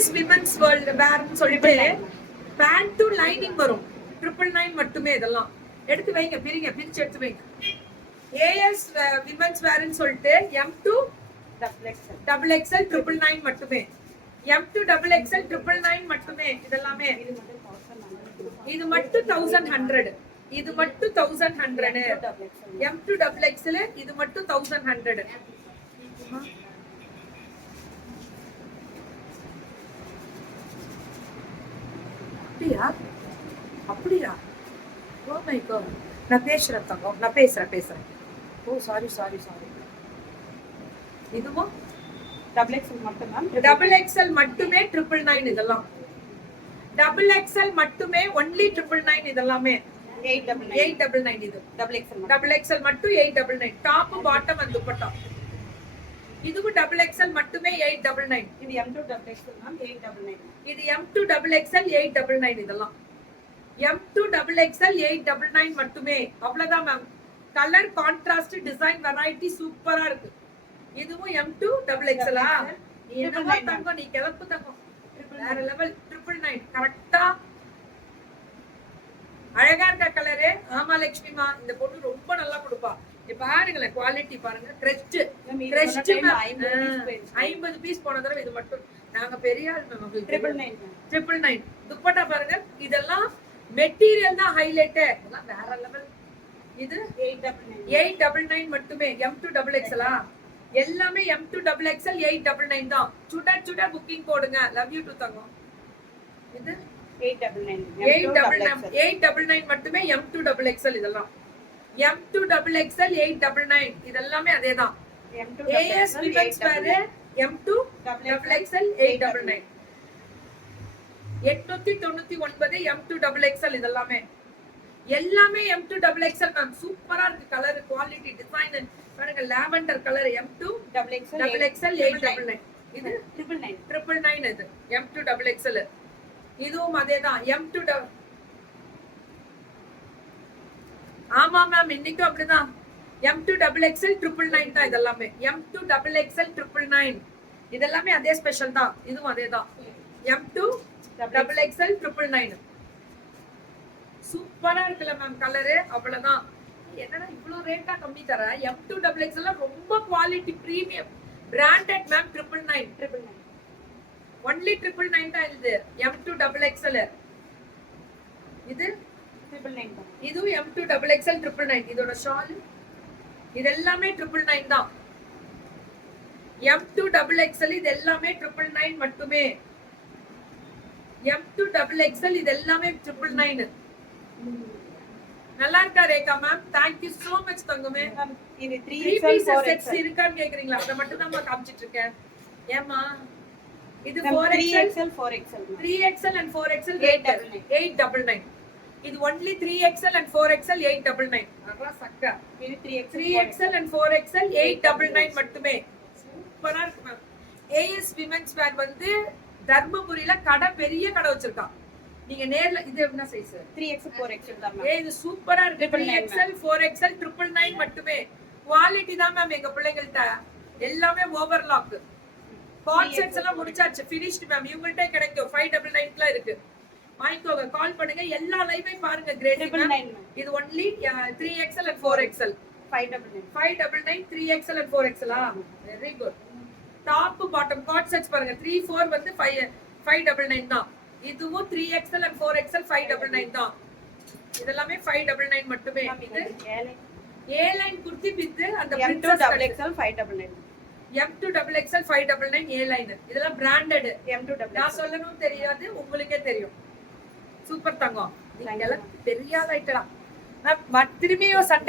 As women's world வேர்னு சொல்லிட்டு pant to lining வரும். 999 மட்டுமே. இதெல்லாம் எடுத்து வைங்க, பிரிச்சு எடுத்து வைங்க. ஏஎஸ் விமென்ஸ் வேர்னு சொல்லிட்டு எம் டு டபுள் எக்ஸ்எல் 999 மட்டுமே. எம் டு டபுள் எக்ஸ்எல் 999 மட்டுமே. இதெல்லாமே இது மட்டும் 1100. இது மட்டும் 1100. எம் டு டபுள் எக்ஸ்எல் இது மட்டும் 1100. அப்படியா? Oh my god. நான் பேசுறேன் தங்கம், நான் பேசுறேன். Oh sorry. இதுவும் டபுள் எக்ஸ்எல் மட்டும் மேம். டபுள் எக்ஸ்எல் மட்டுமே 999. இதெல்லாம் டபுள் எக்ஸ்எல் மட்டுமே. ஒன்லி 999. இதெல்லாமே 899. இது டபுள் எக்ஸ்எல் மட்டும் 899. Top bottom and dupatta. இதுவும் டபுள் எக்ஸ்எல் மட்டுமே 899. இது M2 டபுள் எக்ஸ்எல் மேம் 899. இது M2 டபுள் எக்ஸ்எல் 899. இதெல்லாம் M2 டபுள் எக்ஸ்எல் 899 மட்டுமே. அவ்வளவுதான் ma'am. Colour contrast design variety சூப்பரா இருக்கு. இதுவும் M2 டபுள் எக்ஸ்எலா? என்னமா தங்கம், நீ கிளப்பு தங்கம். வேற லெவல். 999 கரெக்ட்டா அழகா இருக்க கலரு. ஆமா லட்சுமிமா, இந்த பொண்ணு ரொம்ப நல்லா கொடுப்பா. பாருங்களே, குவாலிட்டி பாருங்க. கிரெஸ்ட் 50 பீஸ் போன தடவை. இது மட்டும் நாங்க பெரிய ஆள் மேம். 999. துப்பட்டா பாருங்க. இதெல்லாம் மெட்டீரியல் தான் ஹைலைட். இதெல்லாம் வேற லெவல். இது 899 மட்டுமே. M2 double எக்ஸ்எலா? எல்லாமே M2 டபுள் எக்ஸ்எல் 899 தான். சுடர் புக்கிங் போடுங்க. லவ் யூ டு தங்கம். இது 899 மட்டுமே. M2 double XL. இதெல்லாம் M2 டபுள் எக்ஸ்எல் 899. இதெல்லாமே அதேதான். AS விமென்ஸ் வேர் M2 double XL 899. 899 M2 double XL. இதெல்லாமே எல்லாமே M2 டபுள் எக்ஸ்எல் மேம். சூப்பரா இருக்கு. கலர் குவாலிட்டி டிசைன் பாருங்க. Lavender colour. M2 double XL 899. இது 999. இது M2 டபுள் எக்ஸ்எல். இதுவும் அதேதான். M2 ஆமா மேம், இன்னைக்கும் அப்படிதான். M2 டபுள் எக்ஸ்எல் 999 தான். இதெல்லாமே M2 டபுள் எக்ஸ்எல் 999. இதெல்லாமே அதே ஸ்பெஷல் தான். இதுவும் அதேதான். M2 double XL 999. சூப்பரா இருக்குல்ல மேம் கலரு. அவ்வளவுதான். என்னடா இவ்வளவு ரேட்டா கம்மி தர? M2 டபுள் எக்ஸ்எல் ரொம்ப quality premium branded ma'am. 999. Only 999 தான். இது M2 டபுள் எக்ஸ்எல். இது 999. இது M2 டபுள் எக்ஸ்எல் 999. இதோட ஷால் இது எல்லாமே 999 தான். M2 டபுள் எக்ஸ்எல் இது எல்லாமே 999 மட்டுமே. M2 டபுள் எக்ஸ்எல் இது எல்லாமே 999. நல்லா இருக்கா Rekha ma'am? Thank you so much தங்கமே. இது 3 பீசஸ் செட்ஸ் இருக்கான்னு கேக்குறீங்களா? அத மட்டும் தான் நான் காமிச்சிட்டு இருக்கேன். ஏமா இது 4XL 4XL 3XL and 4XL 899. இது only 3XL and 4XL 899. அறா சக்கா. இது 3XL and 4XL 899 மட்டுமே. சூப்பரா இருக்கு மேம். AS விமென்ஸ் வேர் வந்து தர்மபுரியில பெரிய கடை வச்சிருக்கான். நீங்க நேர்ல இது என்ன சைஸ்? 3XL 4XL தான் மேம். இது சூப்பரா இருக்கு. 3XL 4XL 999 மட்டுமே. குவாலிட்டி தான் மேம் எங்க பிள்ளைங்கள்ட்ட. எல்லாமே ஓவர்லாக். காட் செட்ஸ் எல்லாம் முடிச்சாச்சு. Finished ma'am. இவங்கள்ட்ட கிடைக்கும். 599ல இருக்கு. வாங்கிக்கோங்க. கால் பண்ணுங்க. எல்லா லைவே பாருங்க. கிரேட் 999. இது only 3XL and 4XL. 599 3XL and 4XL. Very good. Top bottom cord sets பாருங்க. 3 4 வந்து 599 தான். இதுவும் 3XL and 4XL 599 தான். இதெல்லாம் 599 மட்டுமே. இது A லைன் குர்த்தி வித் அந்த M2 double XL 599. M2 double XL 599 A line. இதெல்லாம் பிராண்டட். M2 டபுள் நான் சொல்லணும் தெரியாது, உங்களுக்கே தெரியும். சூப்பர் தங்கம். நீங்க எல்லாம் பெரிய ஆள் ஆயிட்டலாம். திரும்பியும் சண்டே